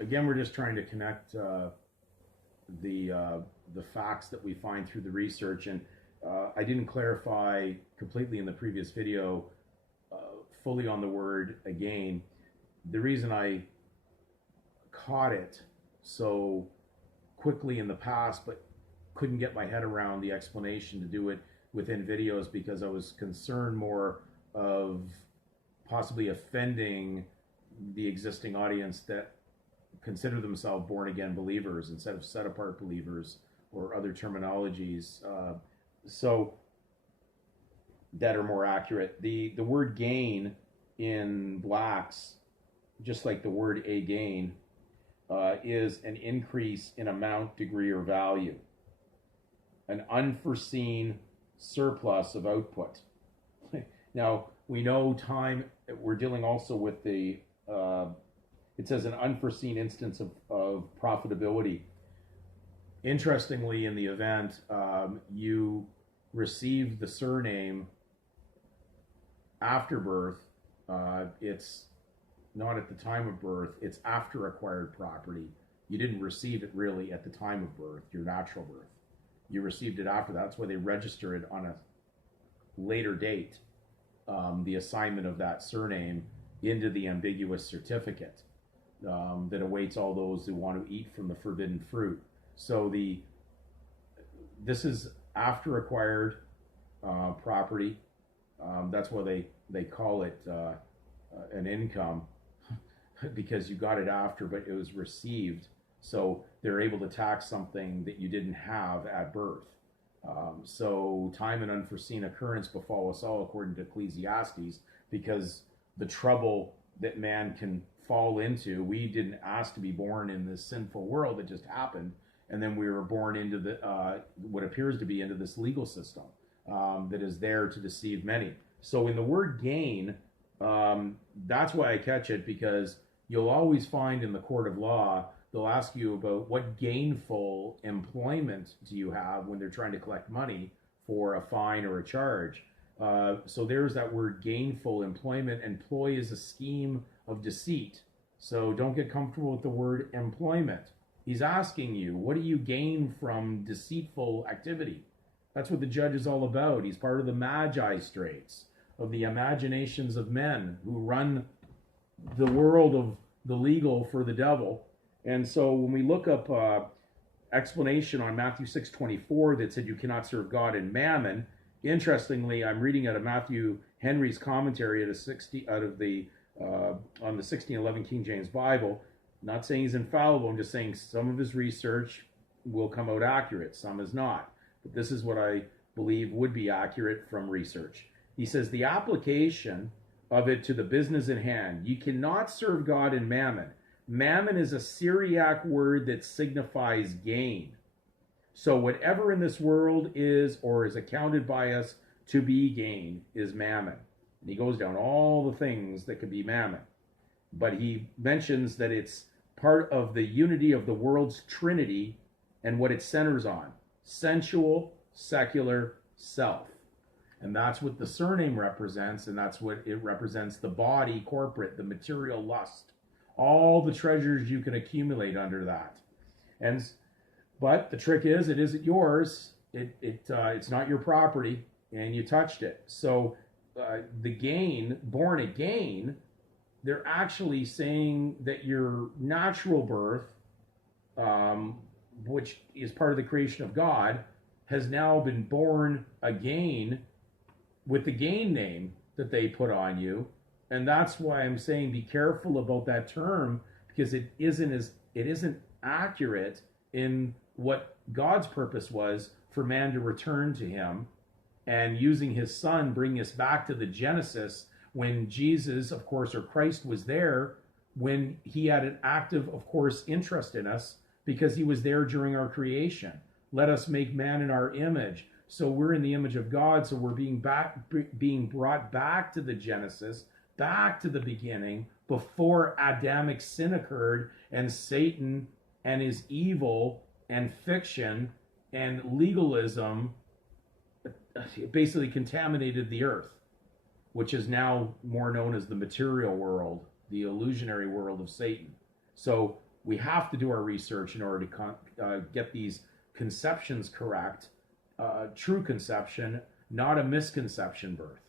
again, we're just trying to connect the facts that we find through the research, and I didn't clarify completely in the previous video uh, fully on the word again. The reason I caught it so quickly in the past, but couldn't get my head around the explanation to do it within videos because I was concerned more of possibly offending the existing audience that consider themselves born again believers instead of set apart believers or other terminologies. So that are more accurate. The word gain in blacks, just like the word a gain, is an increase in amount, degree, or value, an unforeseen surplus of output. Now, we know time, we're dealing also with it says an unforeseen instance of profitability. Interestingly, in the event, you received the surname after birth. It's not at the time of birth, it's after acquired property. You didn't receive it really at the time of birth, your natural birth. You received it after that. That's why they register it on a later date, the assignment of that surname into the ambiguous certificate that awaits all those who want to eat from the forbidden fruit. So this is after acquired property. That's why they call it an income because you got it after, but it was received. So they're able to tax something that you didn't have at birth. So time and unforeseen occurrence befall us all, according to Ecclesiastes, because the trouble that man can fall into, we didn't ask to be born in this sinful world. It just happened, and then we were born into what appears to be into this legal system that is there to deceive many. So in the word gain, that's why I catch it, because you'll always find in the court of law, they'll ask you about what gainful employment do you have when they're trying to collect money for a fine or a charge. So there's that word gainful employment. Employ is a scheme of deceit. So don't get comfortable with the word employment. He's asking you, what do you gain from deceitful activity? That's what the judge is all about. He's part of the Magi Straits, of the imaginations of men who run the world of the legal for the devil. And so when we look up explanation on Matthew 6:24 that said you cannot serve God and mammon, interestingly, I'm reading out of Matthew Henry's commentary on the 1611 King James Bible. Not saying he's infallible. I'm just saying some of his research will come out accurate, some is not. But this is what I believe would be accurate from research. He says the application of it to the business in hand. You cannot serve God and mammon. Mammon is a Syriac word that signifies gain. So whatever in this world is or is accounted by us to be gain is mammon. And he goes down all the things that could be mammon. But he mentions that it's part of the unity of the world's trinity and what it centers on: sensual, secular, self. And that's what the surname represents, and that's what it represents: the body, corporate, the material lust, all the treasures you can accumulate under that. But the trick is, it isn't yours. It's not your property, and you touched it. So the gain, born again, they're actually saying that your natural birth, which is part of the creation of God, has now been born again with the gain name that they put on you. And that's why I'm saying be careful about that term, because it isn't accurate in what God's purpose was for man to return to him, and using his son bring us back to the Genesis when Jesus, of course, or Christ was there, when he had an active, of course, interest in us because he was there during our creation. Let us make man in our image. So we're in the image of God, so we're being brought back to the Genesis, back to the beginning, before Adamic sin occurred and Satan and his evil and fiction and legalism basically contaminated the earth, which is now more known as the material world, the illusionary world of Satan. So We have to do our research in order to get these conceptions correct. True conception, not a misconception birth.